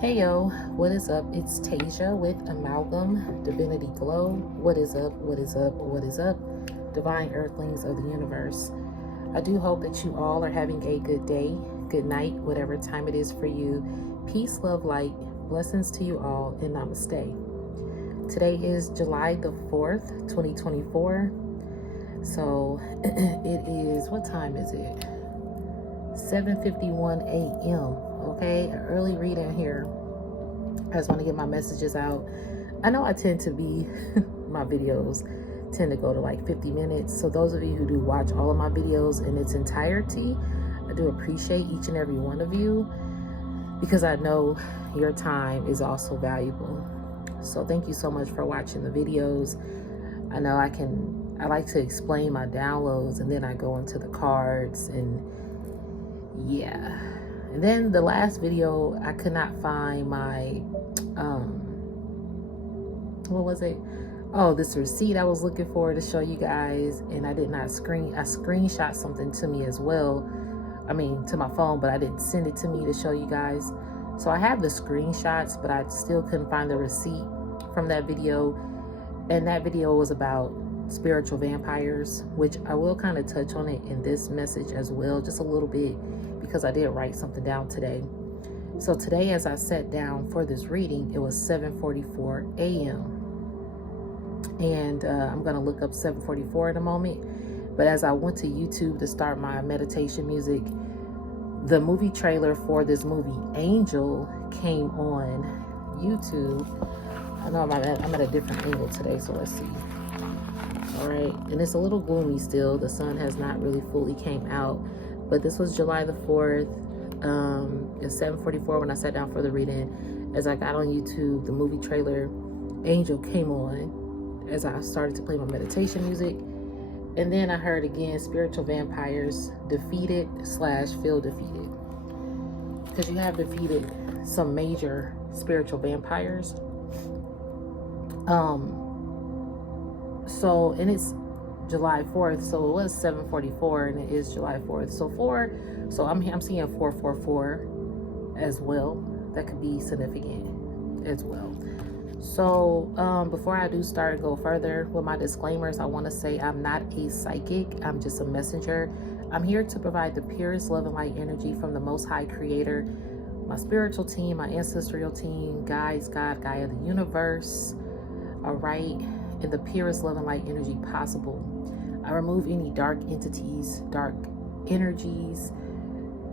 Hey yo, what is up? It's Tasia with Amalgam Divinity Glow. What is up? What is up? What is up? Divine Earthlings of the universe. I do hope that you all are having a good day, good night, whatever time it is for you. Peace, love, light, blessings to you all, and namaste. Today is July the 4th, 2024. So it is, what time is it? 7:51 a.m. Okay, an early reading here. I just want to get my messages out. I know I tend to be, my videos tend to go to like 50 minutes. So those of you who do watch all of my videos in its entirety, I do appreciate each and every one of you because I know your time is also valuable. So thank you so much for watching the videos. I know I like to explain my downloads and then I go into the cards and yeah. And then the last video, I could not find my, what was it? Oh, this receipt I was looking for to show you guys. And I did not I screenshot something to me as well. I mean, to my phone, but I didn't send it to me to show you guys. So I have the screenshots, but I still couldn't find the receipt from that video. And that video was about spiritual vampires, which I will kind of touch on it in this message as well, just a little bit, because I did write something down today. So today, as I sat down for this reading, it was 7:44 a.m. And I'm going to look up 7:44 in a moment. But as I went to YouTube to start my meditation music, the movie trailer for this movie, Angel, came on YouTube. I know I'm at a different angle today, so let's see. All right, and it's a little gloomy still. The sun has not really fully came out, but this was July the 4th. It's 7:44 when I sat down for the reading. As I got on YouTube, the movie trailer, Angel, came on as I started to play my meditation music. And then I heard again, spiritual vampires defeated / feel defeated. Because you have defeated some major spiritual vampires. So, and it's July 4th, so it was 7:44 and it is July 4th. So I'm seeing 444 as well. That could be significant as well. So before I do start and go further with my disclaimers, I want to say I'm not a psychic. I'm just a messenger. I'm here to provide the purest love and light energy from the Most High Creator, my spiritual team, my ancestral team, guides, God, Gaia, the universe, all right, in the purest love and light energy possible. I remove any dark entities, dark energies,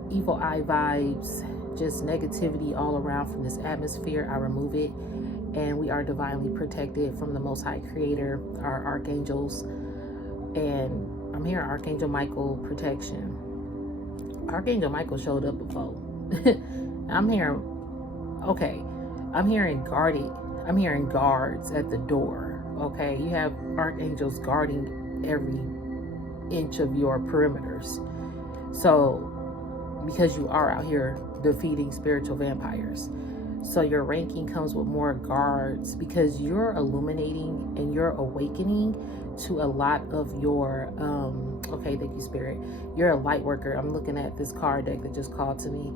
evil eye vibes, just negativity all around from this atmosphere. I remove it, and we are divinely protected from the Most High Creator, our archangels, and I'm hearing Archangel Michael protection. Archangel Michael showed up before. I'm hearing guards at the door. Okay, you have archangels guarding every inch of your perimeters. So, because you are out here defeating spiritual vampires, so your ranking comes with more guards because you're illuminating and you're awakening to a lot of your okay, thank you, Spirit. You're a light worker. I'm looking at this card deck that just called to me.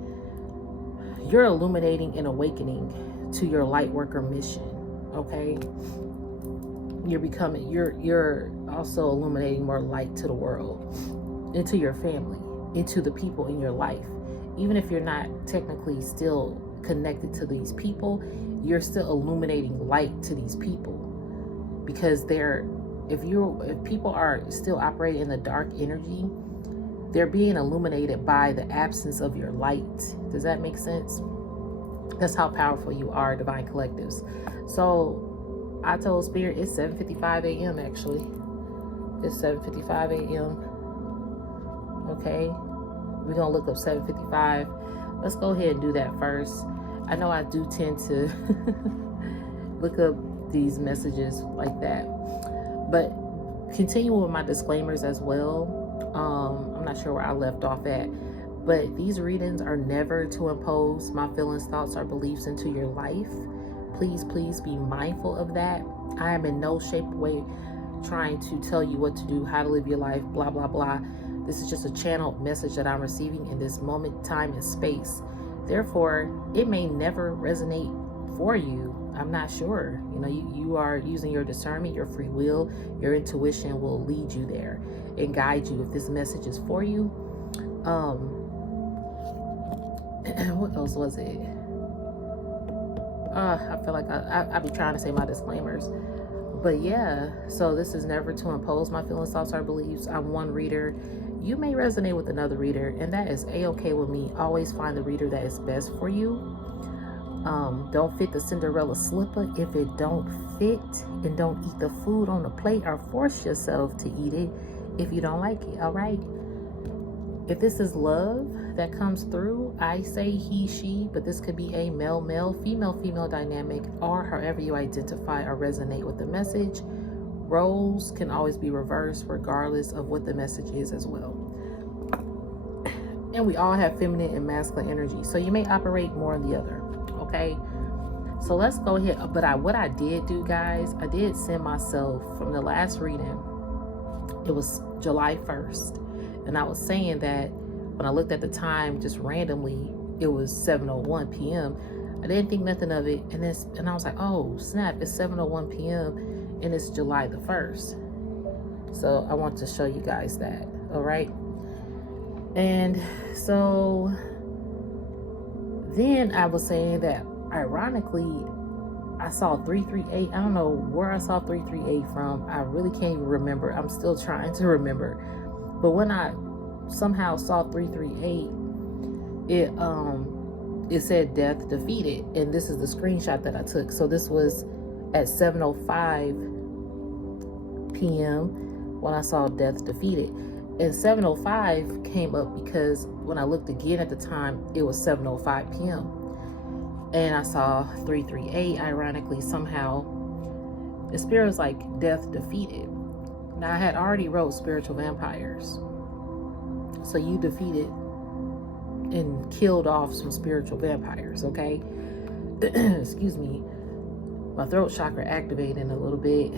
You're illuminating and awakening to your light worker mission. Okay, you're also illuminating more light to the world, into your family, into the people in your life. Even if you're not technically still connected to these people, you're still illuminating light to these people, because if people are still operating in the dark energy, they're being illuminated by the absence of your light. Does that make sense? That's how powerful you are, divine collectives. So I told Spirit it's 7:55 a.m. actually. It's 7:55 a.m. Okay, we're gonna look up 7:55. Let's go ahead and do that first. I know I do tend to look up these messages like that, but continue with my disclaimers as well. I'm not sure where I left off at, but these readings are never to impose my feelings, thoughts, or beliefs into your life. Please be mindful of that. I am in no shape or way trying to tell you what to do, how to live your life, blah, blah, blah. This is just a channeled message that I'm receiving in this moment, time, and space. Therefore, it may never resonate for you. I'm not sure. You know, you are using your discernment, your free will, your intuition will lead you there and guide you if this message is for you. What else was it? I feel like I be trying to say my disclaimers. But yeah, so this is never to impose my feelings, thoughts, or beliefs. I'm one reader. You may resonate with another reader, and that is a-okay with me. Always find the reader that is best for you. Don't fit the Cinderella slipper if it don't fit, and don't eat the food on the plate or force yourself to eat it if you don't like it. All right. If this is love that comes through, I say he, she, but this could be a male, male, female, female dynamic, or however you identify or resonate with the message. Roles can always be reversed regardless of what the message is as well. And we all have feminine and masculine energy, so you may operate more in the other. Okay, so let's go ahead. But what I did do, guys, I did send myself from the last reading. It was July 1st. And I was saying that when I looked at the time just randomly, it was 7:01 p.m. I didn't think nothing of it. And I was like, oh, snap, it's 7:01 p.m. and it's July the 1st. So I want to show you guys that. All right. And so then I was saying that ironically, I saw 338. I don't know where I saw 338 from. I really can't even remember. I'm still trying to remember. But when I somehow saw 338, it said death defeated. And this is the screenshot that I took. So this was at 7:05 p.m. when I saw death defeated. And 7:05 came up because when I looked again at the time, it was 7:05 p.m. And I saw 338, ironically, somehow. The spirit was like death defeated. Now, I had already wrote spiritual vampires. So you defeated and killed off some spiritual vampires, okay? Excuse me. My throat chakra activating a little bit.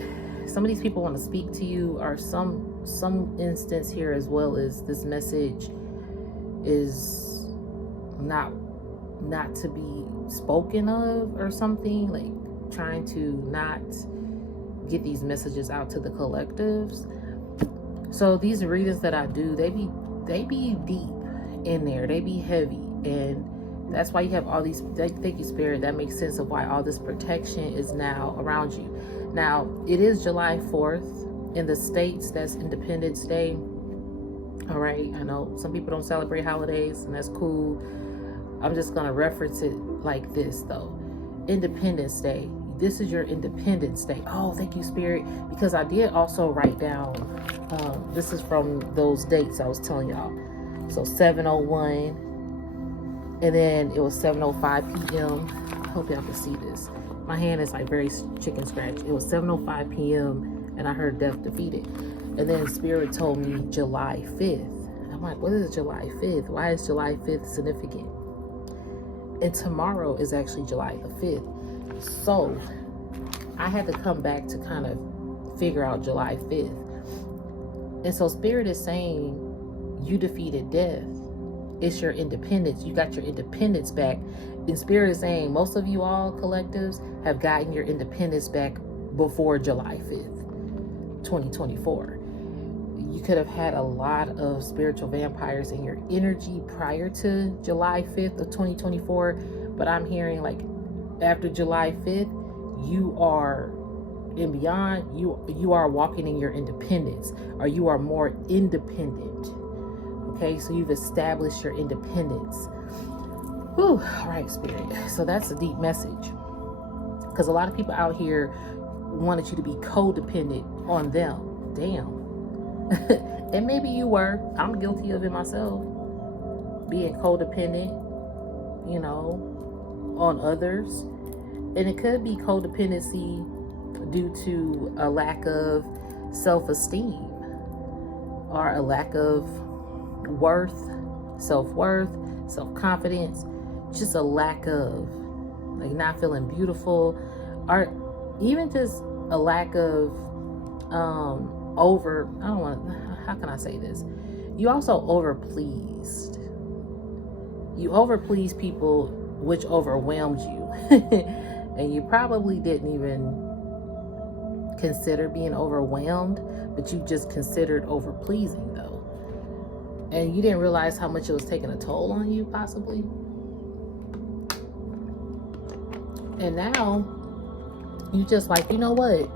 Some of these people want to speak to you, or some instance here as well as this message is not to be spoken of or something, like trying to not get these messages out to the collectives. So these readings that I do, they be deep in there, they be heavy, and that's why you have all these, thank you Spirit, that makes sense of why all this protection is now around you. Now it is July 4th in the States. That's Independence Day. All right, I know some people don't celebrate holidays, and that's cool. I'm just gonna reference it like this though. Independence Day. This is your Independence Day. Oh, thank you, Spirit. Because I did also write down, this is from those dates I was telling y'all. So 7:01, and then it was 7:05 p.m. I hope y'all can see this. My hand is like very chicken scratch. It was 7:05 p.m. and I heard death defeated. And then Spirit told me July 5th. I'm like, what is July 5th? Why is July 5th significant? And tomorrow is actually July the 5th. So I had to come back to kind of figure out July 5th. And so Spirit is saying you defeated death. It's your independence. You got your independence back. And Spirit is saying most of you all collectives have gotten your independence back before July 5th, 2024. You could have had a lot of spiritual vampires in your energy prior to July 5th of 2024. But I'm hearing like after July 5th, you are and beyond, you are walking in your independence, or you are more independent. Okay, so you've established your independence. Whew, all right, Spirit. So that's a deep message, because a lot of people out here wanted you to be codependent on them. Damn. And maybe you were. I'm guilty of it myself, being codependent, you know, on others. And it could be codependency due to a lack of self-esteem, or a lack of worth, self-worth, self-confidence, just a lack of, like, not feeling beautiful, or even just a lack of how can I say this? You also over pleased. You overplease people, which overwhelmed you. And you probably didn't even consider being overwhelmed, but you just considered overpleasing though. And you didn't realize how much it was taking a toll on you, possibly. And now you just like, you know what?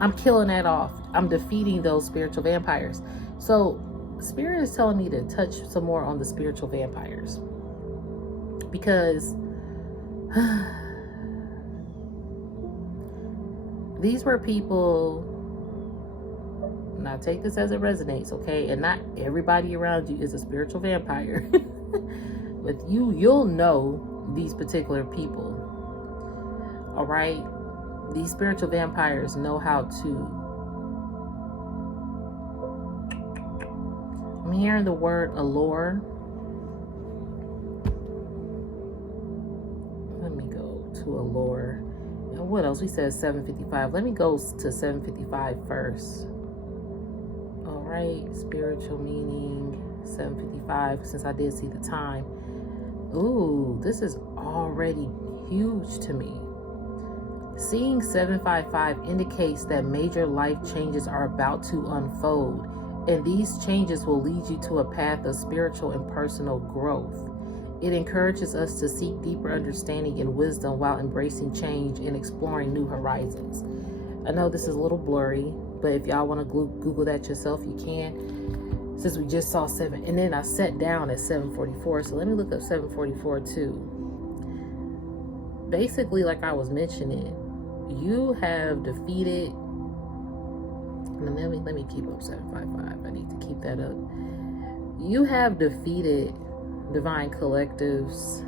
I'm killing that off. I'm defeating those spiritual vampires. So Spirit is telling me to touch some more on the spiritual vampires, because these were people, now take this as it resonates, okay? And not everybody around you is a spiritual vampire. With you, you'll know these particular people. All right? These spiritual vampires know how to... I'm hearing the word allure. Let me go to allure. And what else? We said 755. Let me go to 755 first. All right. Spiritual meaning 755, since I did see the time. Ooh, this is already huge to me. Seeing 755 indicates that major life changes are about to unfold, and these changes will lead you to a path of spiritual and personal growth. It encourages us to seek deeper understanding and wisdom while embracing change and exploring new horizons. I know this is a little blurry, but if y'all want to Google that yourself, you can. Since we just saw 7, and then I sat down at 744, so let me look up 744 too. Basically, like I was mentioning, you have defeated... Let me keep up 755. I need to keep that up. You have defeated divine collectives.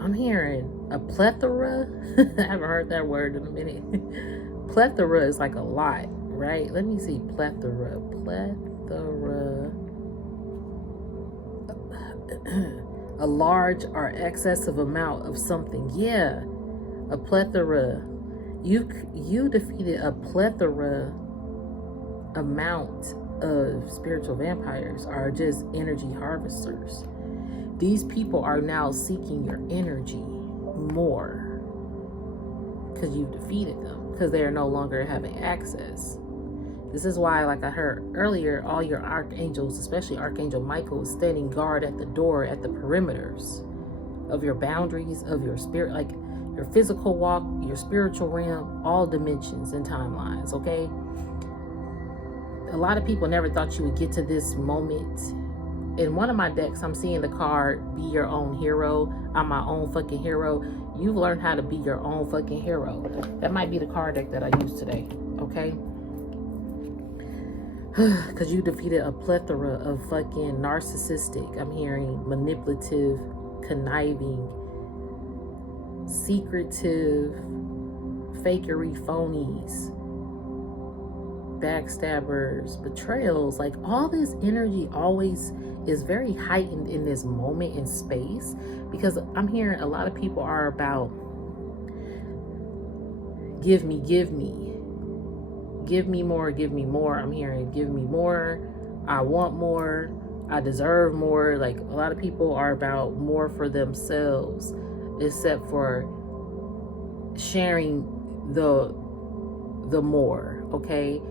I'm hearing a plethora. I haven't heard that word in a minute. Plethora is like a lot, right? Let me see. Plethora. A large or excessive amount of something. Yeah. A plethora. You defeated a plethora amount of spiritual vampires, are just energy harvesters. These people are now seeking your energy more because you've defeated them, because they are no longer having access. This is why, like I heard earlier, all your archangels, especially Archangel Michael, is standing guard at the door, at the perimeters of your boundaries, of your spirit, like your physical walk, your spiritual realm, all dimensions and timelines, okay? A lot of people never thought you would get to this moment. In one of my decks, I'm seeing the card, be your own hero. I'm my own fucking hero. You've learned how to be your own fucking hero. That might be the card deck that I use today, okay? Because you defeated a plethora of fucking narcissistic, I'm hearing manipulative, conniving, secretive, fakery phonies, backstabbers, betrayals. Like, all this energy always is very heightened in this moment in space, because I'm hearing a lot of people are about give me more. I'm hearing give me more, I want more, I deserve more. Like, a lot of people are about more for themselves, except for sharing the more, okay?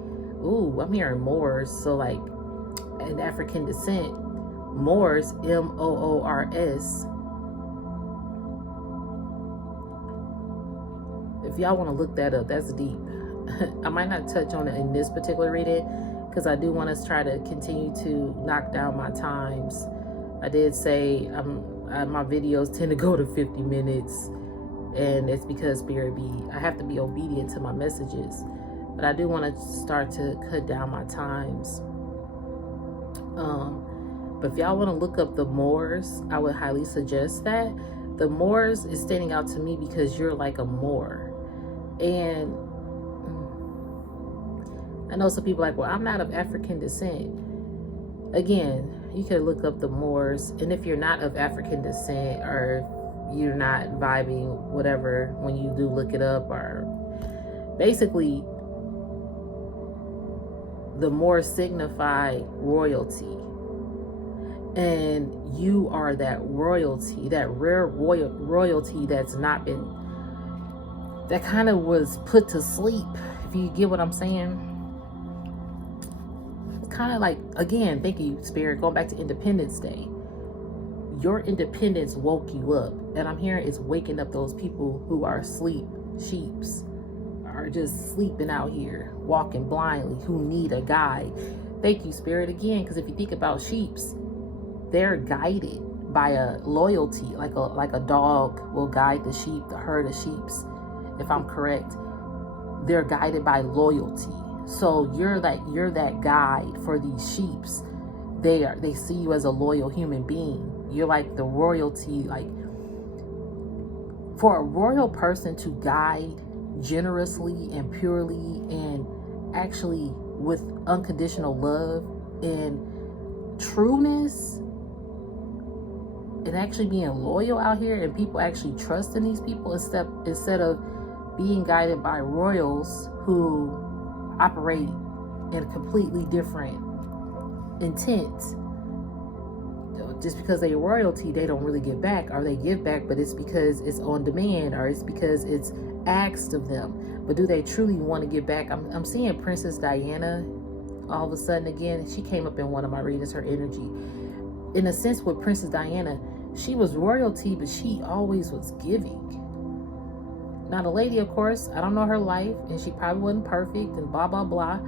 Ooh, I'm hearing Moors. So, like, in African descent, Moors, Moors. If y'all want to look that up, that's deep. I might not touch on it in this particular reading, because I do want to try to continue to knock down my times. I did say my videos tend to go to 50 minutes, and it's because I have to be obedient to my messages. But I do want to start to cut down my times. But if y'all want to look up the Moors, I would highly suggest that. The Moors is standing out to me because you're like a Moor. And I know some people are like, well, I'm not of African descent. Again, you can look up the Moors. And if you're not of African descent, or you're not vibing, whatever, when you do look it up, or basically, the more signified royalty. And you are that royalty, that rare royalty that's not been, that kind of was put to sleep, if you get what I'm saying. It's kind of like, again, thank you, Spirit, going back to Independence Day. Your independence woke you up. And I'm hearing it's waking up those people who are asleep, sheeps, are just sleeping out here, walking blindly, who need a guide. Thank you, Spirit, again, because if you think about sheeps, they're guided by a loyalty, like a dog will guide the sheep, the herd of sheeps, if I'm correct. They're guided by loyalty. So you're that guide for these sheeps. They see you as a loyal human being. You're like the royalty. Like, for a royal person to guide generously and purely and actually with unconditional love and trueness, and actually being loyal out here, and people actually trusting these people instead of being guided by royals who operate in a completely different intent. Just because they're royalty, they don't really give back, or they give back, but it's because it's on demand, or it's because it's asked of them. But do they truly want to give back? I'm seeing Princess Diana all of a sudden again. She came up in one of my readings, her energy. In a sense, with Princess Diana, she was royalty, but she always was giving. Now, the lady, of course, I don't know her life, and she probably wasn't perfect and blah, blah, blah.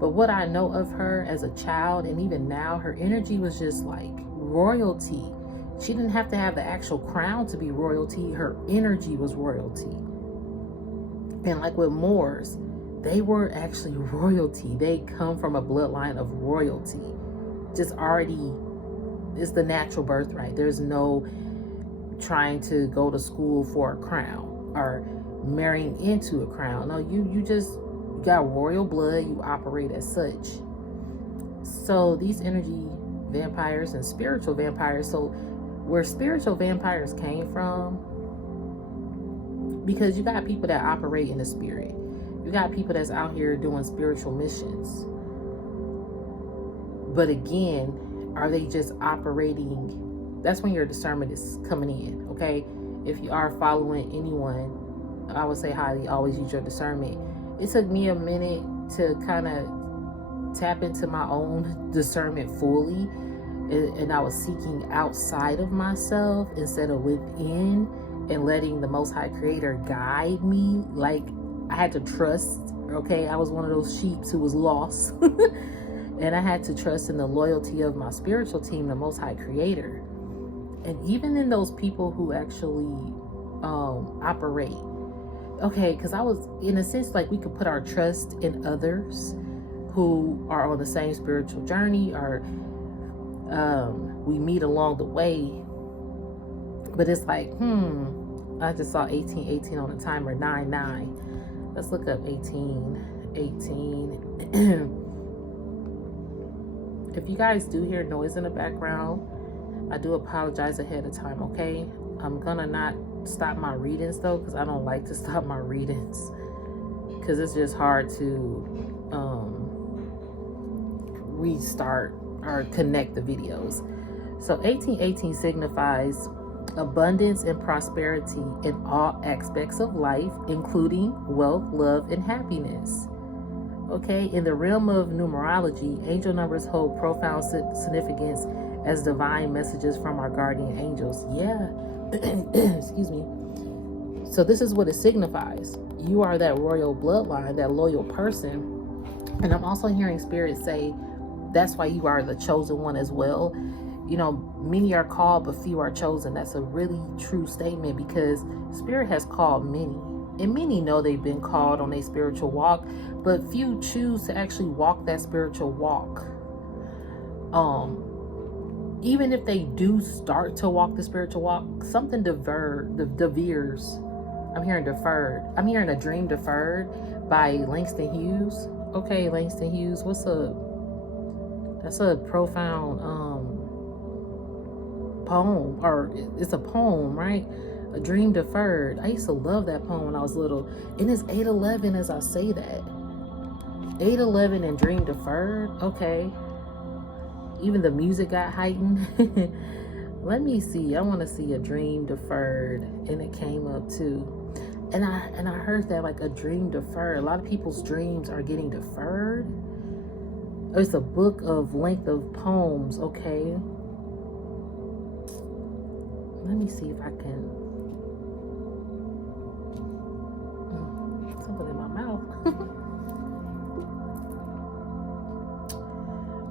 But what I know of her as a child, and even now, her energy was just like royalty. She didn't have to have the actual crown to be royalty. Her energy was royalty. And like with Moors, they were actually royalty. They come from a bloodline of royalty. Just already, it's the natural birthright. There's no trying to go to school for a crown or marrying into a crown. No, you just got royal blood. You operate as such. So these energy vampires and spiritual vampires. So where spiritual vampires came from, because you got people that operate in the spirit. You got people that's out here doing spiritual missions. But again, are they just operating? That's when your discernment is coming in, okay? If you are following anyone, I would say highly always use your discernment. It took me a minute to kind of tap into my own discernment fully. And I was seeking outside of myself instead of within, and letting the Most High Creator guide me. Like, I had to trust, okay? I was one of those sheep who was lost. And I had to trust in the loyalty of my spiritual team, the Most High Creator. And even in those people who actually operate. Okay, because I was, in a sense, like, we could put our trust in others who are on the same spiritual journey, or we meet along the way. But it's like, I just saw 1818 on the timer, 99. Let's look up 1818. If you guys do hear noise in the background, I do apologize ahead of time, okay? I'm gonna not stop my readings though, because I don't like to stop my readings, because it's just hard to restart or connect the videos. So 1818 signifies abundance and prosperity in all aspects of life, including wealth, love, and happiness. Okay, in the realm of numerology, angel numbers hold profound significance as divine messages from our guardian angels. Yeah, excuse me. So this is what it signifies. You are that royal bloodline, that loyal person. And I'm also hearing Spirit say that's why you are the chosen one as well. You know, many are called, but few are chosen. That's a really true statement, because Spirit has called many. And many know they've been called on a spiritual walk, but few choose to actually walk that spiritual walk. Even if they do start to walk the spiritual walk, something veers. I'm hearing deferred. I'm hearing A Dream Deferred by Langston Hughes. Okay, Langston Hughes, what's up? That's a profound poem, or it's a poem, right? A Dream Deferred. I used to love that poem when I was little. And it's 8:11 as I say that. 811 and dream deferred. Okay. Even the music got heightened. Let me see. I want to see a dream deferred, and it came up too. And I heard that, like, a dream deferred. A lot of people's dreams are getting deferred. It's a book of length of poems. Okay. Let me see if I can. Something in my mouth.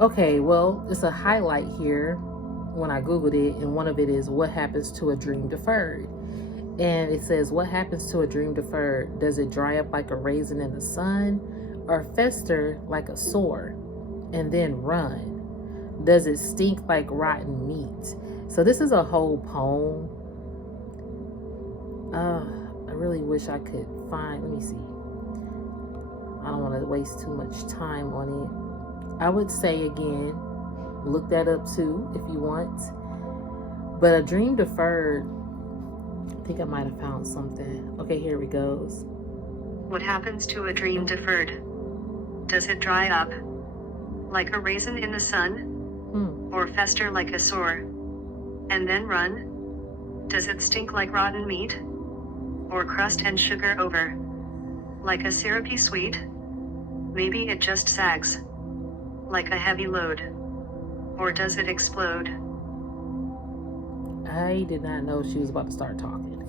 Okay, well, it's a highlight here when I Googled it, and one of it is what happens to a dream deferred. And it says, what happens to a dream deferred? Does it dry up like a raisin in the sun, or fester like a sore and then run? Does it stink like rotten meat? So this is a whole poem. I really wish I could find, let me see. I don't want to waste too much time on it. I would say, again, look that up too if you want. But a dream deferred, I think I might have found something. Okay, here it goes. What happens to a dream deferred? Does it dry up like a raisin in the sun? Or fester like a sore and then run? Does it stink like rotten meat? Or crust and sugar over like a syrupy sweet? Maybe it just sags like a heavy load. Or does it explode? I did not know she was about to start talking.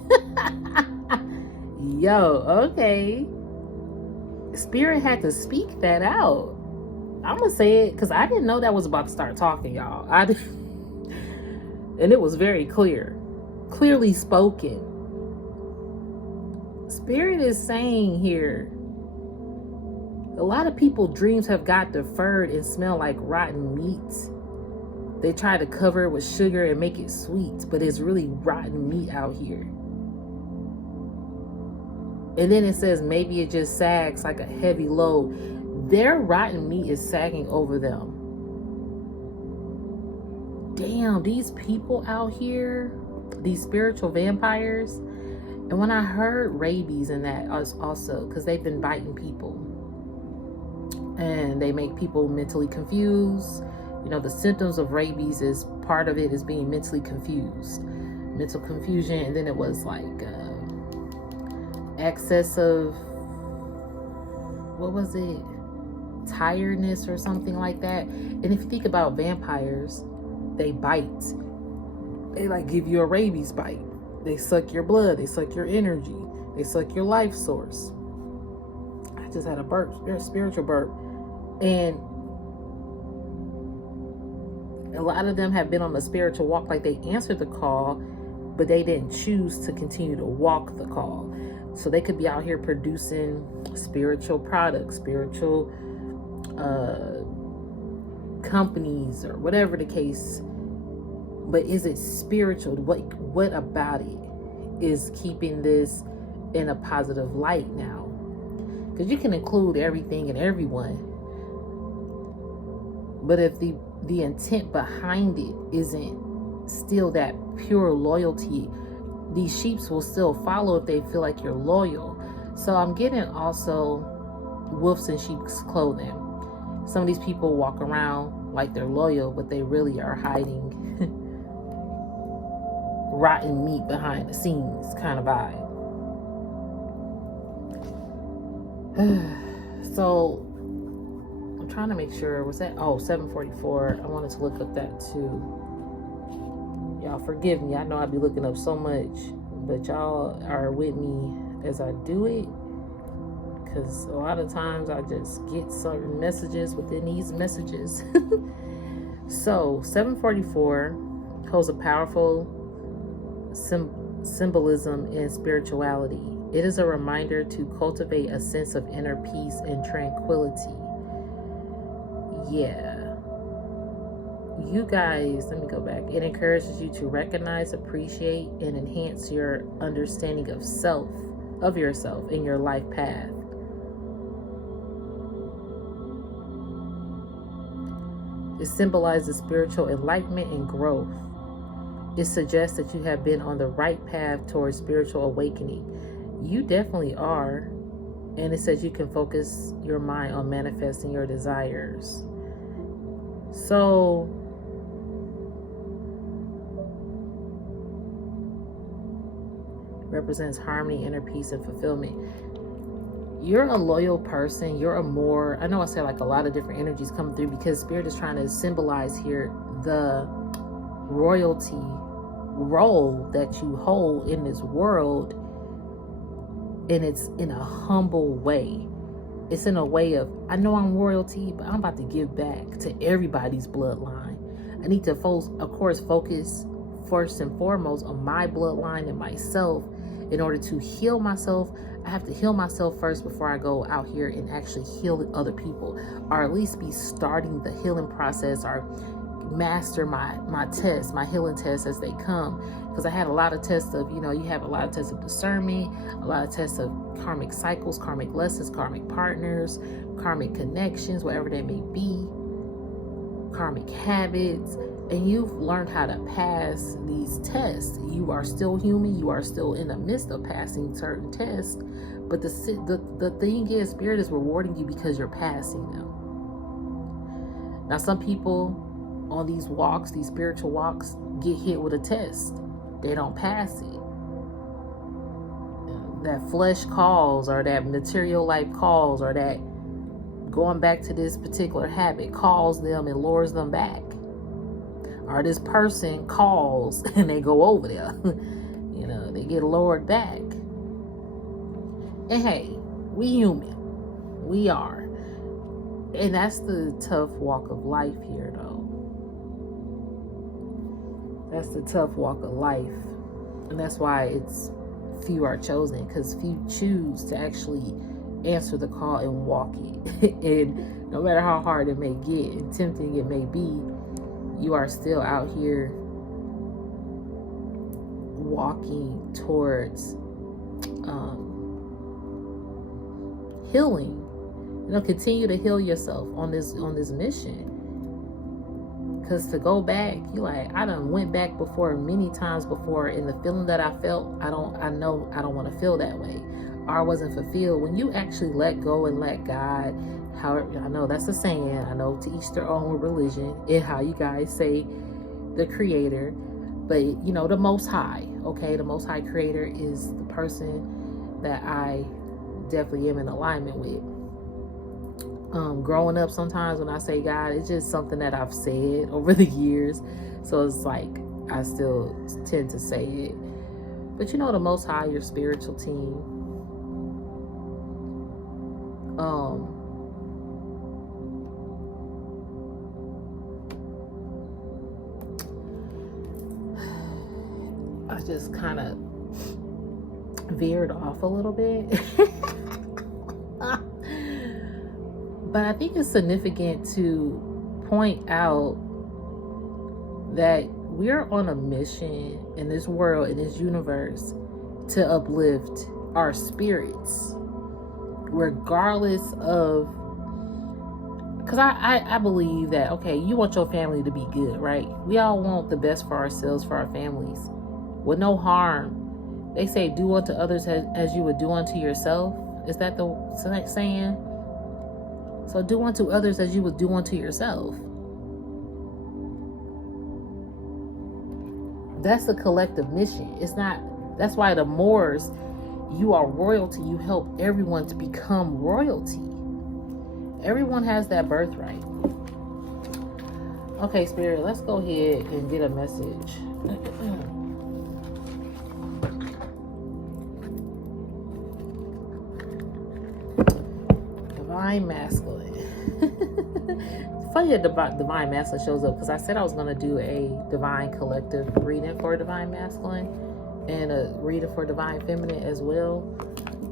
Yo, okay. Spirit had to speak that out. I'm gonna say it because I didn't know that was about to start talking, y'all. And it was very clearly spoken. Spirit is saying here, a lot of people's dreams have got deferred and smell like rotten meat. They try to cover it with sugar and make it sweet, but it's really rotten meat out here. And then it says maybe it just sags like a heavy load. Their rotten meat is sagging over them. Damn, these people out here, these spiritual vampires. And when I heard rabies in that also, because they've been biting people. And they make people mentally confused. You know, the symptoms of rabies is part of it is being mentally confused. Mental confusion. And then it was like excessive, what was it? Tiredness or something like that. And if you think about vampires, they bite. They like give you a rabies bite. They suck your blood. They suck your energy. They suck your life source. I just had a burp, a spiritual burp. And a lot of them have been on the spiritual walk, like they answered the call, but they didn't choose to continue to walk the call. So they could be out here producing spiritual products, spiritual companies, or whatever the case. But is it spiritual? What about it is keeping this in a positive light now? Because you can include everything and everyone. But if the intent behind it isn't still that pure loyalty, these sheeps will still follow if they feel like you're loyal. So I'm getting also wolves in sheep's clothing. Some of these people walk around like they're loyal, but they really are hiding rotten meat behind the scenes kind of vibe. So I'm trying to make sure, was that 7:44? I wanted to look up that too. Y'all forgive me, I know I be looking up so much, but y'all are with me as I do it, because a lot of times I just get certain messages within these messages. So 7:44 holds a powerful symbolism in spirituality. It is a reminder to cultivate a sense of inner peace and tranquility. Yeah. You guys, let me go back. It encourages you to recognize, appreciate, and enhance your understanding of yourself in your life path. It symbolizes spiritual enlightenment and growth. It suggests that you have been on the right path towards spiritual awakening. You definitely are. And it says you can focus your mind on manifesting your desires. So represents harmony, inner peace, and fulfillment. You're a loyal person. You're a more, I know I said like a lot of different energies coming through, because Spirit is trying to symbolize here the royalty role that you hold in this world. And it's in a humble way. It's in a way of, I know I'm royalty, but I'm about to give back to everybody's bloodline. I need to, of course, focus first and foremost on my bloodline and myself. In order to heal myself, I have to heal myself first before I go out here and actually heal other people, or at least be starting the healing process, or master my tests, my healing tests as they come. Because I had a lot of tests of, you have a lot of tests of discernment, a lot of tests of karmic cycles, karmic lessons, karmic partners, karmic connections, whatever they may be, karmic habits. And you've learned how to pass these tests. You are still human. You are still in the midst of passing certain tests. But the thing is, Spirit is rewarding you because you're passing them. Now, some people on these walks, these spiritual walks, get hit with a test. They don't pass it. That flesh calls, or that material life calls, or that going back to this particular habit calls them and lures them back. Or this person calls and they go over there. They get lured back. And hey, we human. We are. And that's the tough walk of life here, though. That's the tough walk of life. And that's why it's few are chosen, because few choose to actually answer the call and walk it. And no matter how hard it may get and tempting it may be, you are still out here walking towards healing. Continue to heal yourself on this mission. Because to go back, I done went back before many times before, and the feeling that I felt, I know I don't want to feel that way. Or I wasn't fulfilled. When you actually let go and let God, however, I know that's a saying, I know to each their own religion and how you guys say the creator, but the Most High, okay? The Most High creator is the person that I definitely am in alignment with. Growing up, sometimes when I say God, it's just something that I've said over the years, so it's like I still tend to say it. But the Most High, your spiritual team, I just kind of veered off a little bit. But I think it's significant to point out that we're on a mission in this world, in this universe, to uplift our spirits, regardless of, because I believe that, okay, you want your family to be good, right? We all want the best for ourselves, for our families, with no harm. They say, do unto others as you would do unto yourself. Is that the saying? So do unto others as you would do unto yourself. That's a collective mission. It's not, that's why the Moors, you are royalty. You help everyone to become royalty. Everyone has that birthright. Okay, Spirit, let's go ahead and get a message. Divine Masculine. It's funny that Divine Masculine shows up, because I said I was going to do a Divine Collective reading for Divine Masculine and a reading for Divine Feminine as well.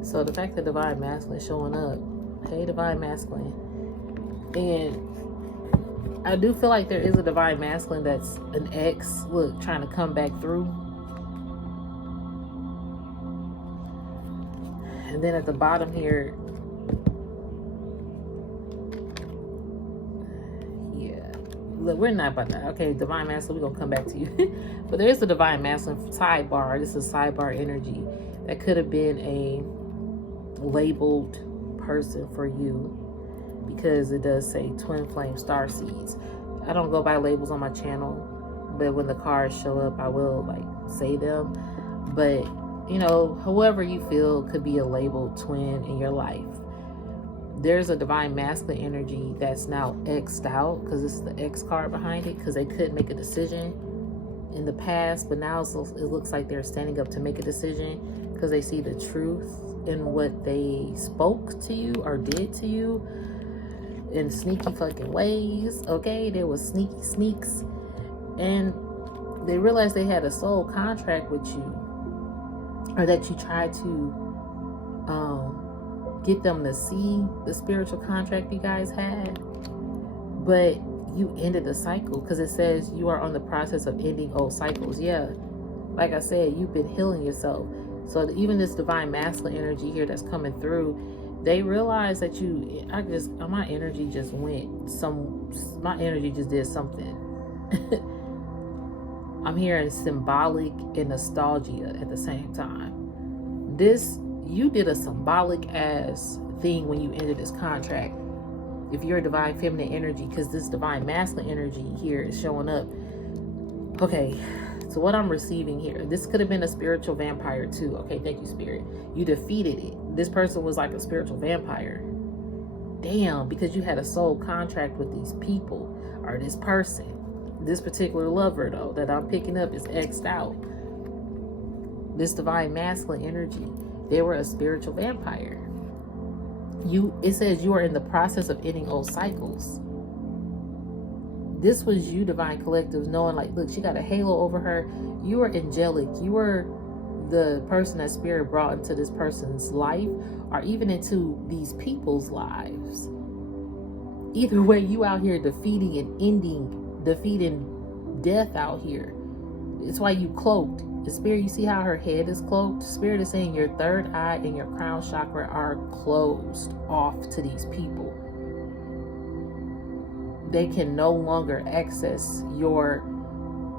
So the fact that Divine Masculine is showing up, hey, Divine Masculine. And I do feel like there is a Divine Masculine that's an ex, look, trying to come back through. And then at the bottom here, look, we're not about that. Okay, Divine Masculine, we're going to come back to you. But there is a Divine Masculine sidebar. This is sidebar energy. That could have been a labeled person for you, because it does say twin flame star seeds. I don't go by labels on my channel, but when the cards show up, I will like say them. But you know, whoever you feel could be a labeled twin in your life. There's a divine masculine energy that's now X'd out, because this is the X card behind it, because they couldn't make a decision in the past, but now it looks like they're standing up to make a decision, because they see the truth in what they spoke to you or did to you in sneaky fucking ways. Okay, there was sneaky sneaks, and they realized they had a soul contract with you, or that you tried to get them to see the spiritual contract you guys had, but you ended the cycle, because it says you are on the process of ending old cycles. Yeah, like I said, you've been healing yourself. So even this divine masculine energy here that's coming through, they realize that my energy just did something. I'm hearing symbolic and nostalgia at the same time. You did a symbolic ass thing when you ended this contract. If you're a divine feminine energy, because this divine masculine energy here is showing up. Okay, so what I'm receiving here, this could have been a spiritual vampire too. Okay, thank you, Spirit. You defeated it. This person was like a spiritual vampire. Damn, because you had a soul contract with these people or this person. This particular lover, though, that I'm picking up is X'd out. This divine masculine energy, they were a spiritual vampire. It says you are in the process of ending old cycles. This was you, divine collectives, knowing like, look, she got a halo over her. You were angelic. You were the person that Spirit brought into this person's life, or even into these people's lives. Either way, you out here defeating death out here. It's why you cloaked. The Spirit, you see how her head is cloaked? Spirit is saying your third eye and your crown chakra are closed off to these people. They can no longer access your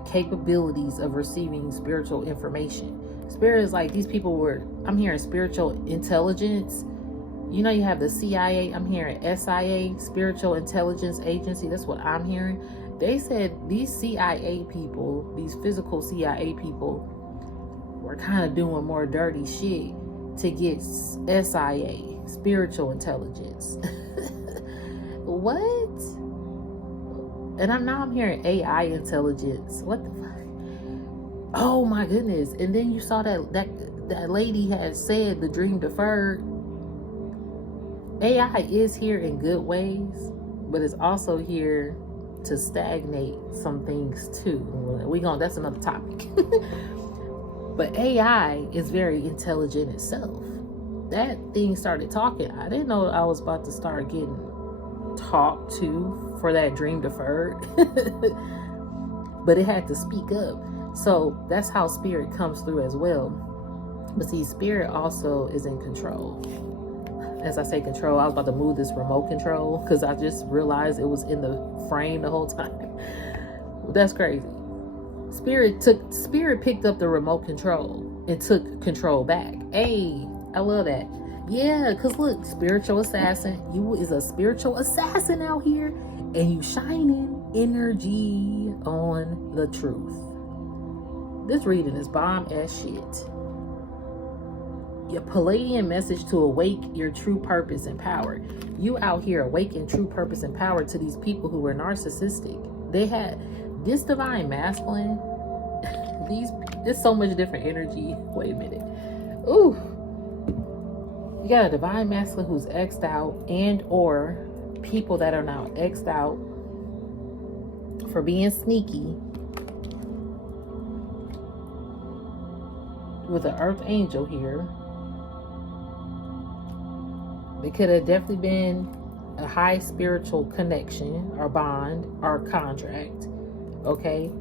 capabilities of receiving spiritual information. Spirit is like, these people I'm hearing spiritual intelligence. You know, you have the CIA. I'm hearing SIA, Spiritual Intelligence Agency. That's what I'm hearing. They said these CIA people, these physical CIA people, were kind of doing more dirty shit to get SIA, Spiritual Intelligence. What? And I'm hearing AI intelligence. What the fuck? Oh my goodness. And then you saw that lady had said the dream deferred. AI is here in good ways, but it's also here to stagnate some things too. That's another topic. But AI is very intelligent itself. That thing started talking. I didn't know I was about to start getting talked to for that dream deferred. But it had to speak up. So that's how Spirit comes through as well. But see, Spirit also is in control. As I say control, I was about to move this remote control because I just realized it was in the frame the whole time. That's crazy. Spirit picked up the remote control and took control back. Hey, I love that. Yeah, because look, spiritual assassin. You is a spiritual assassin out here, and you shining energy on the truth. This reading is bomb ass shit. Your Palladian message to awake your true purpose and power. You out here awaken true purpose and power to these people who were narcissistic. They had this divine masculine. There's so much different energy. Wait a minute. Ooh. You got a divine masculine who's X'd out, and or people that are now X'd out for being sneaky. With an earth angel here. It could have definitely been a high spiritual connection or bond or contract. Okay.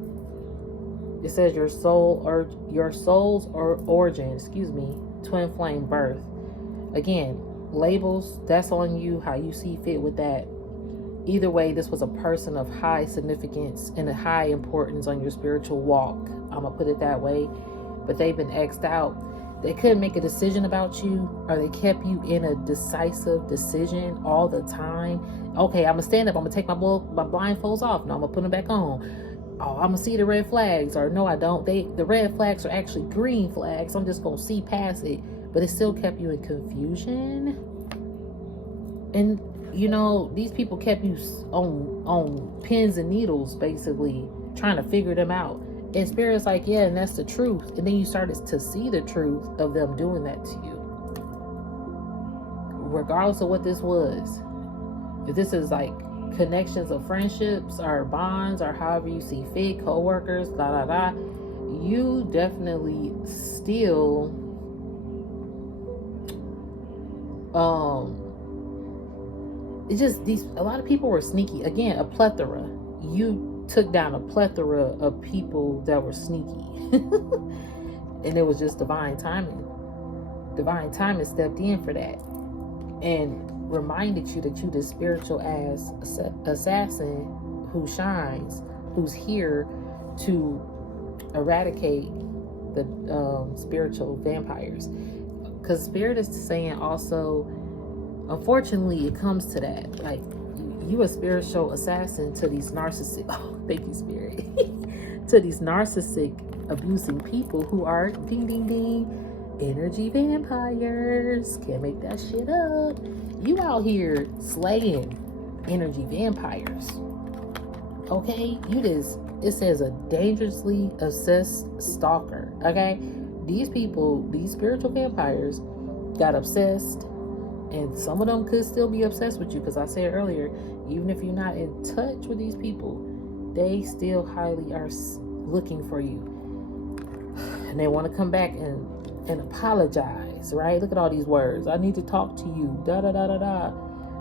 It says your soul's origin, twin flame birth. Again, labels, that's on you, how you see fit with that. Either way, this was a person of high significance and a high importance on your spiritual walk. I'm gonna put it that way. But they've been X'd out. they couldn't make a decision about you, or they kept you in a decisive decision all the time. Okay, I'm gonna stand up, I'm gonna take my blindfolds off, no, I'm gonna put them back on. Oh, I'm gonna see the red flags, or no, I don't. The red flags are actually green flags, I'm just gonna see past it. But it still kept you in confusion. And you know, these people kept you on pins and needles, basically trying to figure them out. And Spirit's like, yeah, and that's the truth. And then you started to see the truth of them doing that to you. Regardless of what this was, if this is like connections of friendships or bonds or however you see fit, co-workers, you definitely still it's just a lot of people were sneaky. Again, a plethora. You took down a plethora of people that were sneaky. And it was just divine timing. Divine timing stepped in for that and reminded you that you the spiritual ass assassin who shines, who's here to eradicate the spiritual vampires. Because Spirit is saying also, unfortunately, it comes to that. Like, you a spiritual assassin to these narcissistic, oh, thank you, Spirit, to these narcissistic, abusing people who are, ding, ding, ding, energy vampires. Can't make that shit up. You out here slaying energy vampires. Okay? You just, it says a dangerously obsessed stalker. Okay? These people, these spiritual vampires, got obsessed, and some of them could still be obsessed with you, because I said earlier, even if you're not in touch with these people, they still highly are looking for you, and they want to come back and apologize, right? Look at all these words. I need to talk to you, da da da da da.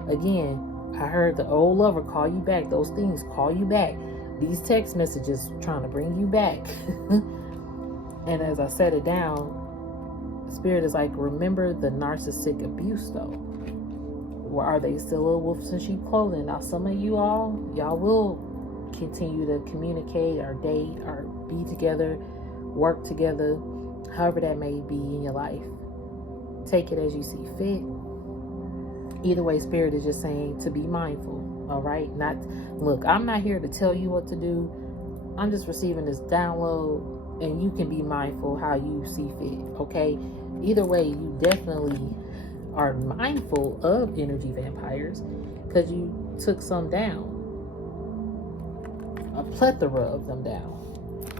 Again, I heard the old lover call you back. Those things call you back. These text messages trying to bring you back. And as I set it down, Spirit is like, remember the narcissistic abuse though. Or are they still little wolves in sheep clothing? Now some of y'all will continue to communicate or date or be together, work together, however that may be in your life. Take it as you see fit. Either way, Spirit is just saying to be mindful. All right? Not, look, I'm not here to tell you what to do. I'm just receiving this download, and you can be mindful how you see fit. Okay? Either way, you definitely are mindful of energy vampires, because you took some down. A plethora of them down.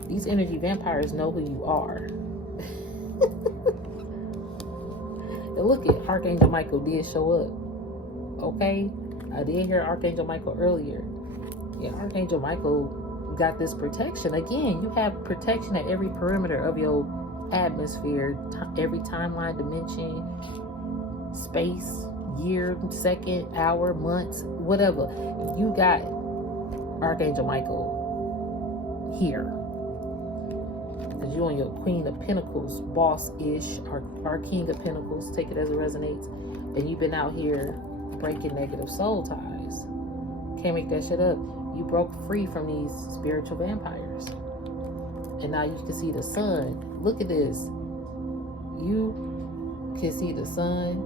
These energy vampires know who you are. And look at Archangel Michael did show up. Okay? I did hear Archangel Michael earlier. Yeah, Archangel Michael got this protection. Again, you have protection at every perimeter of your atmosphere, every timeline, dimension, space, year, second, hour, months, whatever. You got Archangel Michael here. Because you're on your Queen of Pentacles, boss-ish, or King of Pentacles, take it as it resonates. And you've been out here breaking negative soul ties. Can't make that shit up. You broke free from these spiritual vampires. And now you can see the sun. Look at this. You can see the sun.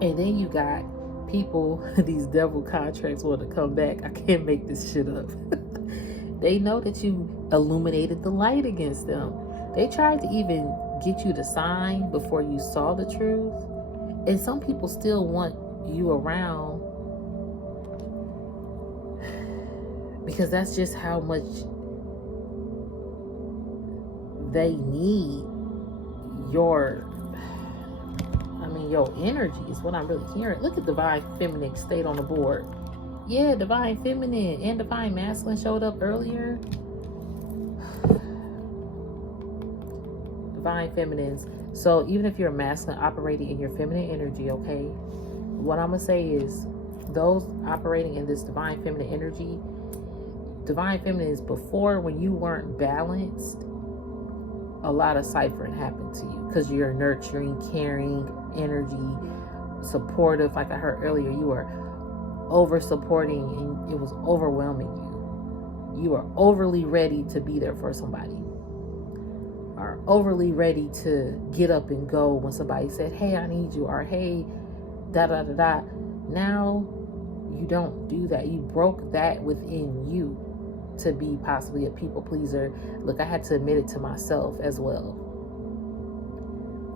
And then you got people, these devil contracts want to come back. I can't make this shit up. They know that you illuminated the light against them. They tried to even get you to sign before you saw the truth. And some people still want you around because that's just how much they need your energy is what I'm really hearing. Look at Divine Feminine stayed on the board. Yeah, Divine Feminine and Divine Masculine showed up earlier. Divine Feminines. So even if you're a masculine operating in your feminine energy, okay, what I'm going to say is those operating in this Divine Feminine energy, Divine Feminine is before, when you weren't balanced, a lot of ciphering happened to you because you're nurturing, caring energy, supportive. Like I heard earlier, you were over supporting and it was overwhelming you. You were overly ready to be there for somebody. are overly ready to get up and go when somebody said, hey, I need you, or hey, da da da da. Now you don't do that. You broke that within you to be possibly a people pleaser. Look, I had to admit it to myself as well.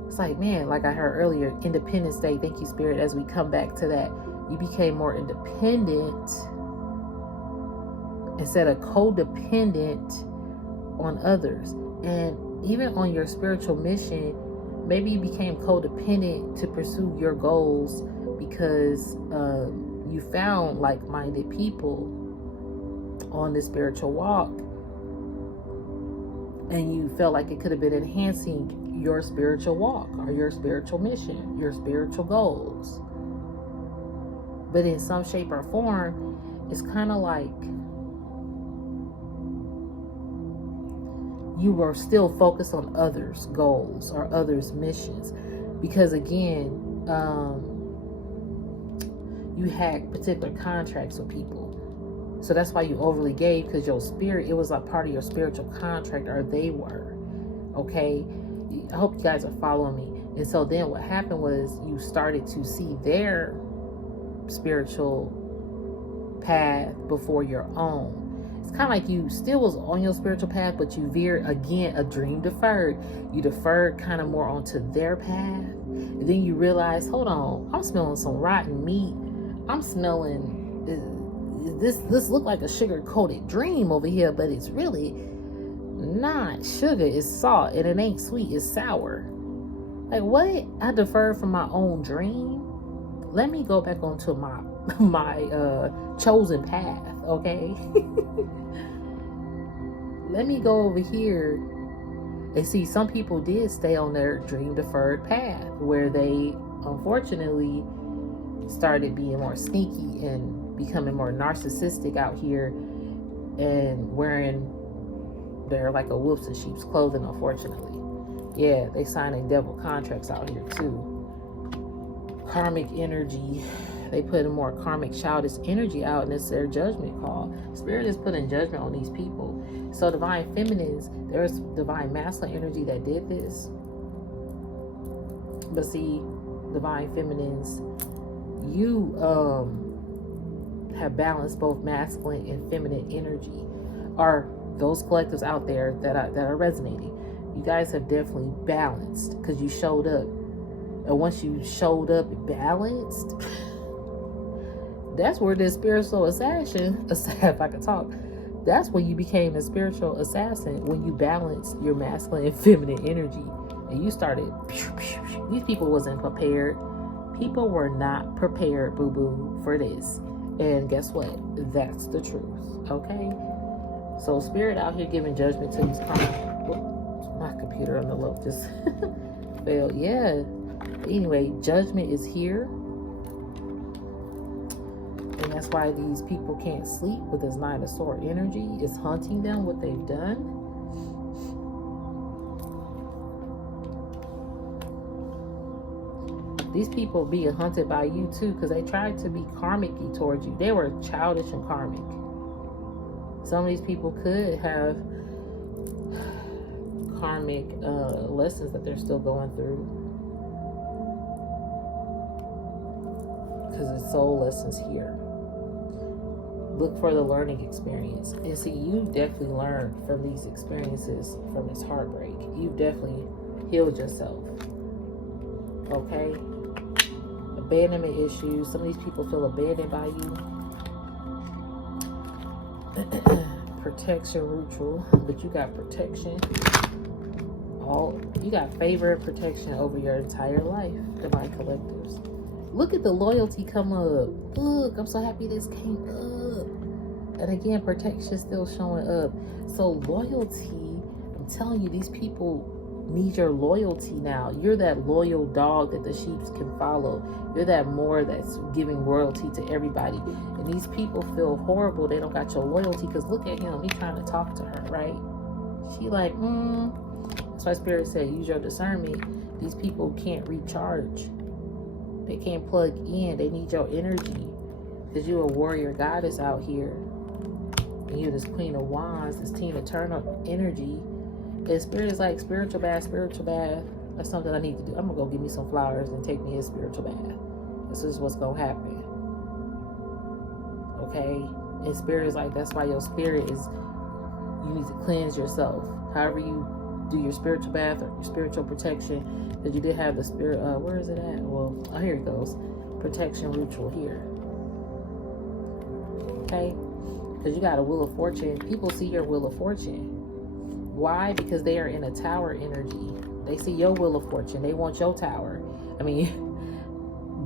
It's like, man, like I heard earlier, Independence Day, thank you, Spirit, as we come back to that, you became more independent instead of codependent on others. And even on your spiritual mission, maybe you became codependent to pursue your goals because you found like-minded people on the spiritual walk, and you felt like it could have been enhancing your spiritual walk or your spiritual mission, your spiritual goals. But in some shape or form, it's kind of like you were still focused on others' goals or others' missions, because again, you had particular contracts with people. So that's why you overly gave, because your spirit, it was like part of your spiritual contract, or they were. Okay? I hope you guys are following me. And so then what happened was you started to see their spiritual path before your own. It's kind of like you still was on your spiritual path, but you veered again, a dream deferred. You deferred kind of more onto their path. And then you realize, hold on, I'm smelling some rotten meat. I'm smelling... This look like a sugar-coated dream over here, but it's really not sugar. It's salt, and it ain't sweet. It's sour. Like, what? I deferred from my own dream. Let me go back onto my chosen path, okay? Let me go over here and see. Some people did stay on their dream-deferred path, where they unfortunately started being more sneaky and becoming more narcissistic out here and wearing their like a wolf's in sheep's clothing, unfortunately. Yeah, they signing devil contracts out here too. Karmic energy. They put a more karmic childish energy out, and it's their judgment call. Spirit is putting judgment on these people. So divine feminines, there's divine masculine energy that did this. But see, divine feminines, you have balanced both masculine and feminine energy. Are those collectives out there that are resonating? You guys have definitely balanced, because you showed up. And once you showed up balanced, that's where this spiritual assassin, if I could talk, that's when you became a spiritual assassin, when you balanced your masculine and feminine energy. And you started, these people wasn't prepared. People were not prepared, boo-boo, for this. And guess what? That's the truth. Okay? So spirit out here giving judgment to these my computer on the low just failed. Yeah. Anyway, judgment is here. And that's why these people can't sleep with this Nine of Swords energy. It's haunting them, what they've done. These people being hunted by you too, because they tried to be karmic-y towards you. They were childish and karmic. Some of these people could have karmic lessons that they're still going through, because it's soul lessons here. Look for the learning experience. And see, you definitely learned from these experiences, from this heartbreak. You've definitely healed yourself. Okay? Abandonment issues. Some of these people feel abandoned by you. Protection ritual, but you got protection. You got favor and protection over your entire life, divine collectives. Look at the loyalty come up. Look, I'm so happy this came up. And again, protection still showing up. So loyalty, I'm telling you, these people need your loyalty now. You're that loyal dog that the sheep can follow. You're that Moor that's giving royalty to everybody. And these people feel horrible. They don't got your loyalty, because look at him. He's trying to talk to her, right? She like, That's why Spirit said, use your discernment. These people can't recharge. They can't plug in. They need your energy, because you're a warrior goddess out here. And you're this Queen of Wands, this Tina Turner energy. And Spirit is like, spiritual bath, spiritual bath. That's something I need to do. I'm going to go get me some flowers and take me a spiritual bath. This is what's going to happen. Okay? And Spirit is like, that's why your spirit is, you need to cleanse yourself. However you do your spiritual bath or your spiritual protection. Because you did have the spirit, where is it at? Well, oh, here it goes. Protection ritual here. Okay? Because you got a wheel of fortune. People see your wheel of fortune. Why? Because they are in a tower energy. They see your wheel of fortune. They want your tower. I mean,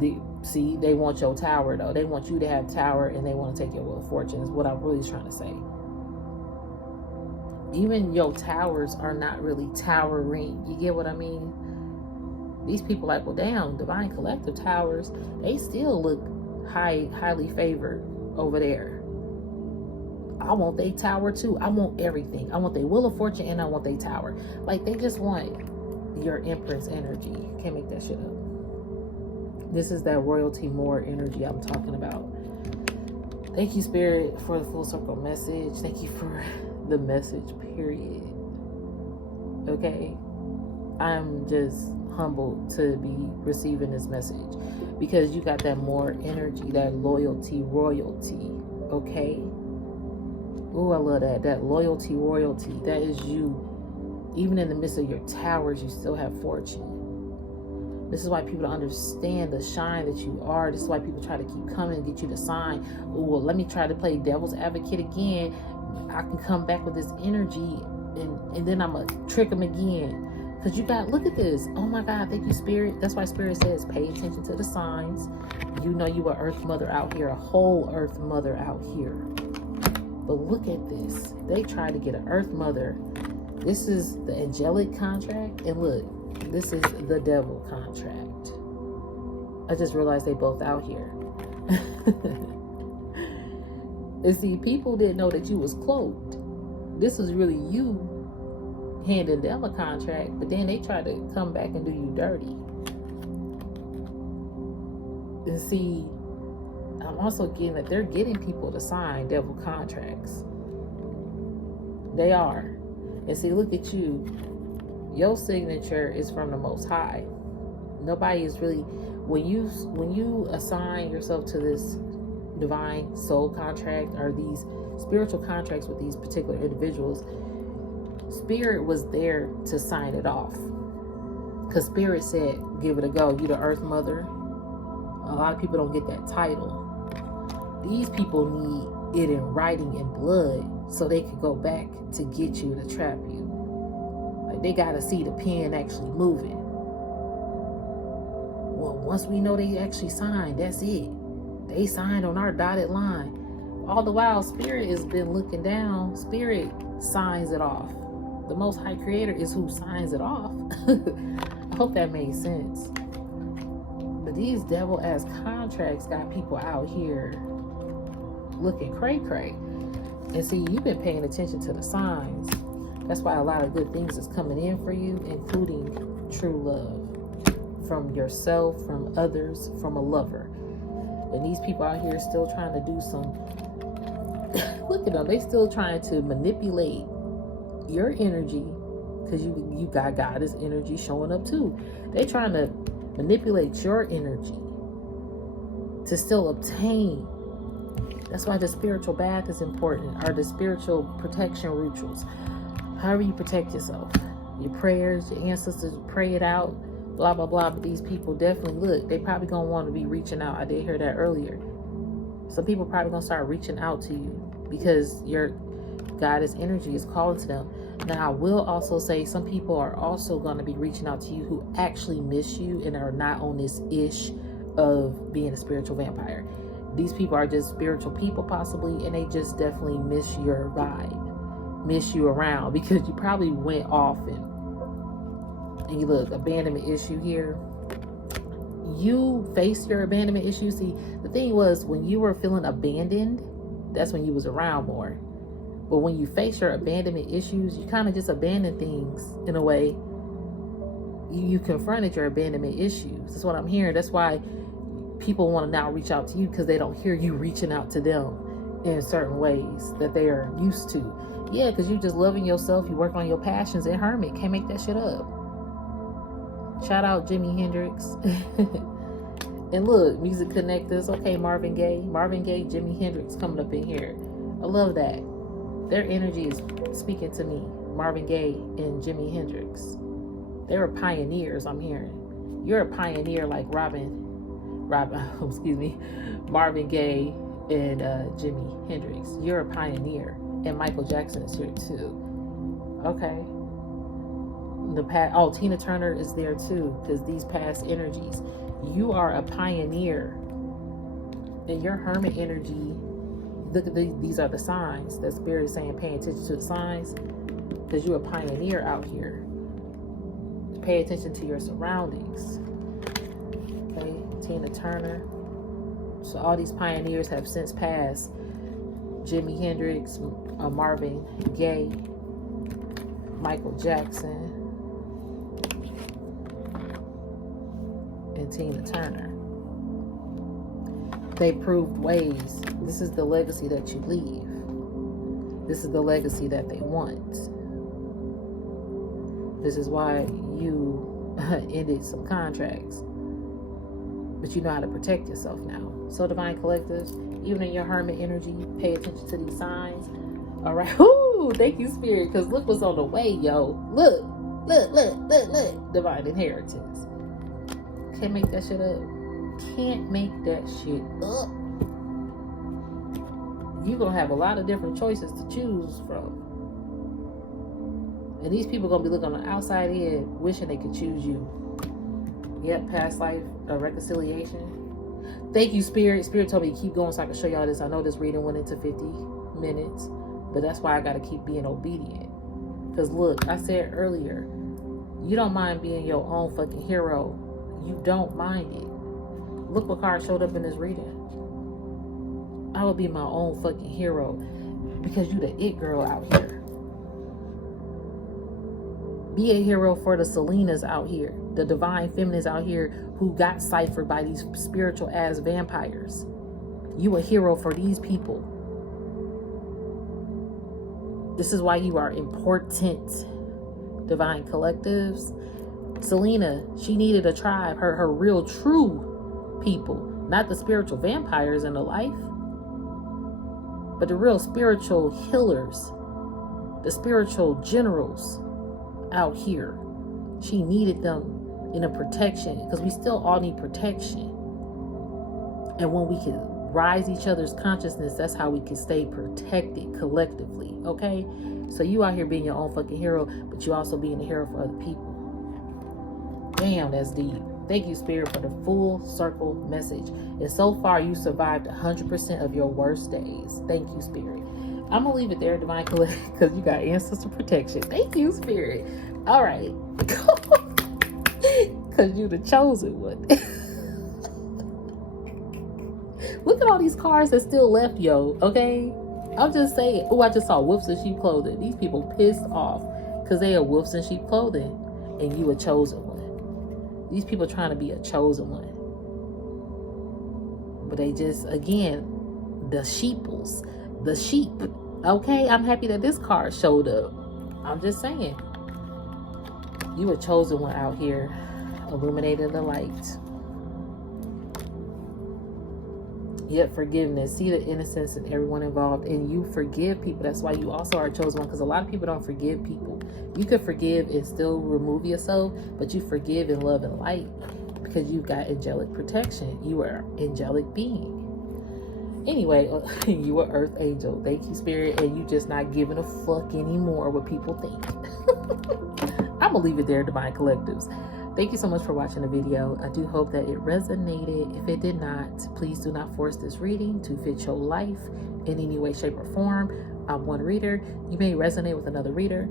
they want your tower though. They want you to have tower and they want to take your wheel of fortune is what I'm really trying to say. Even your towers are not really towering. You get what I mean? These people like, well, damn, Divine Collective towers, they still look highly favored over there. I want their tower too. I want everything. I want their wheel of fortune and I want their tower. Like, they just want your Empress energy. Can't make that shit up. This is that royalty more energy I'm talking about. Thank you, Spirit, for the full circle message. Thank you for the message, period. Okay? I'm just humbled to be receiving this message because you got that more energy, that loyalty, royalty. Okay? Oh, I love that. That loyalty, royalty. That is you. Even in the midst of your towers, you still have fortune. This is why people don't understand the shine that you are. This is why people try to keep coming and get you to sign. Oh, well, let me try to play devil's advocate again. I can come back with this energy and then I'm going to trick them again. Because you got, look at this. Oh my God, thank you, Spirit. That's why Spirit says pay attention to the signs. You know you are Earth Mother out here, a whole Earth Mother out here. But look at this. They try to get an Earth Mother. This is the angelic contract. And look, this is the devil contract. I just realized they both out here. And see, people didn't know that you was cloaked. This was really you handing them a contract, but then they try to come back and do you dirty. And see, I'm also getting that they're getting people to sign devil contracts. They are. And see, look at you. Your signature is from the Most High. Nobody is really, when you assign yourself to this divine soul contract or these spiritual contracts with these particular individuals, Spirit was there to sign it off. Because Spirit said, give it a go. You the Earth Mother. A lot of people don't get that title. These people need it in writing in blood so they can go back to get you to trap you. Like, they got to see the pen actually moving. Well, once we know they actually signed, that's it. They signed on our dotted line. All the while, Spirit has been looking down. Spirit signs it off. The Most High Creator is who signs it off. I hope that made sense. But these devil-ass contracts got people out here looking cray-cray. And see, you've been paying attention to the signs. That's why a lot of good things is coming in for you, including true love. From yourself, from others, from a lover. And these people out here still trying to do some... Look at them. They still trying to manipulate your energy, because you got Goddess energy showing up too. They trying to manipulate your energy to still obtain. That's why the spiritual bath is important, or the spiritual protection rituals. However you protect yourself, your prayers, your ancestors, pray it out, blah blah blah. But these people definitely, look, they probably gonna want to be reaching out. I did hear that earlier. Some people probably gonna start reaching out to you because your Goddess energy is calling to them. Now, I will also say some people are also going to be reaching out to you who actually miss you and are not on this ish of being a spiritual vampire. These people are just spiritual people possibly, and they just definitely miss your vibe, miss you around, because you probably went off and you look, abandonment issue here. You faced your abandonment issue. See, the thing was, when you were feeling abandoned, that's when you was around more. But when you face your abandonment issues, you kind of just abandon things in a way. You confronted your abandonment issues. That's what I'm hearing. That's why people want to now reach out to you, because they don't hear you reaching out to them in certain ways that they are used to. Yeah, because you just loving yourself. You work on your passions and hermit. Can't make that shit up. Shout out Jimi Hendrix. And look, music connectors. Okay, Marvin Gaye, Jimi Hendrix coming up in here. I love that. Their energy is speaking to me. Marvin Gaye and Jimi Hendrix. They were pioneers, I'm hearing. You're a pioneer like Marvin Gaye and Jimi Hendrix. You're a pioneer. And Michael Jackson is here too. Okay. Tina Turner is there too, because these past energies. You are a pioneer. And your hermit energy, look at these are the signs that Spirit is saying, pay attention to the signs, because you're a pioneer out here. Pay attention to your surroundings. Okay, Tina Turner. So all these pioneers have since passed. Jimi Hendrix, Marvin Gaye, Michael Jackson, and Tina Turner. They proved ways. This is the legacy that you leave. This is the legacy that they want. This is why you ended some contracts. But you know how to protect yourself now. So Divine Collectives, even in your hermit energy, pay attention to these signs. All right. Woo! Thank you, Spirit, because look what's on the way, yo. Look. Divine Inheritance. Can't make that shit up. Can't make that shit up. You're going to have a lot of different choices to choose from. And these people going to be looking on the outside in, wishing they could choose you. Yep, past life reconciliation. Thank you, Spirit. Spirit told me to keep going so I can show y'all this. I know this reading went into 50 minutes, but that's why I got to keep being obedient. Because look, I said earlier, you don't mind being your own fucking hero. You don't mind it. Look what card showed up in this reading. I will be my own fucking hero because you the it girl out here. Be a hero for the Selenas out here, the divine feminines out here who got ciphered by these spiritual ass vampires. You a hero for these people. This is why you are important. Divine Collectives. Selena, she needed a tribe, her real true people, not the spiritual vampires in the life, but the real spiritual healers, the spiritual generals out here. She needed them in a protection, because we still all need protection. And when we can rise each other's consciousness, that's how we can stay protected collectively. Okay, so you out here being your own fucking hero, but you also being a hero for other people. Damn, that's deep. Thank you, Spirit, for the full circle message. And so far, you survived 100% of your worst days. Thank you, Spirit. I'm going to leave it there, Divine Collective, because you got ancestor protection. Thank you, Spirit. All right. Because you the chosen one. Look at all these cards that still left, yo. Okay? I'm just saying. Oh, I just saw wolves in sheep clothing. These people pissed off because they are wolves in sheep clothing. And you a chosen one. These people trying to be a chosen one. But they just, again, the sheeples. The sheep. Okay, I'm happy that this card showed up. I'm just saying. You a chosen one out here. Illuminating the light. Yet forgiveness. See the innocence in everyone involved. And you forgive people. That's why you also are a chosen one. Because a lot of people don't forgive people. You could forgive and still remove yourself. But you forgive in love and light. Because you've got angelic protection. You are an angelic being. Anyway, you are Earth Angel. Thank you, Spirit. And you just not giving a fuck anymore what people think. I'm going to leave it there, Divine Collectives. Thank you so much for watching the video. I do hope that it resonated. If it did not, please do not force this reading to fit your life in any way, shape, or form. I'm one reader. You may resonate with another reader.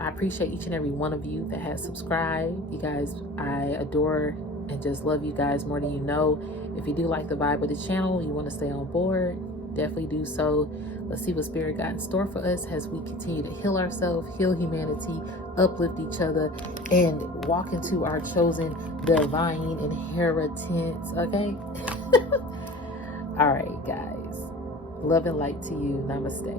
I appreciate each and every one of you that has subscribed. You guys, I adore and just love you guys more than you know. If you do like the vibe of the channel, you want to stay on board, definitely do so. Let's see what Spirit got in store for us as we continue to heal ourselves, heal humanity, uplift each other, and walk into our chosen divine inheritance. Okay? All right, guys. Love and light to you. Namaste.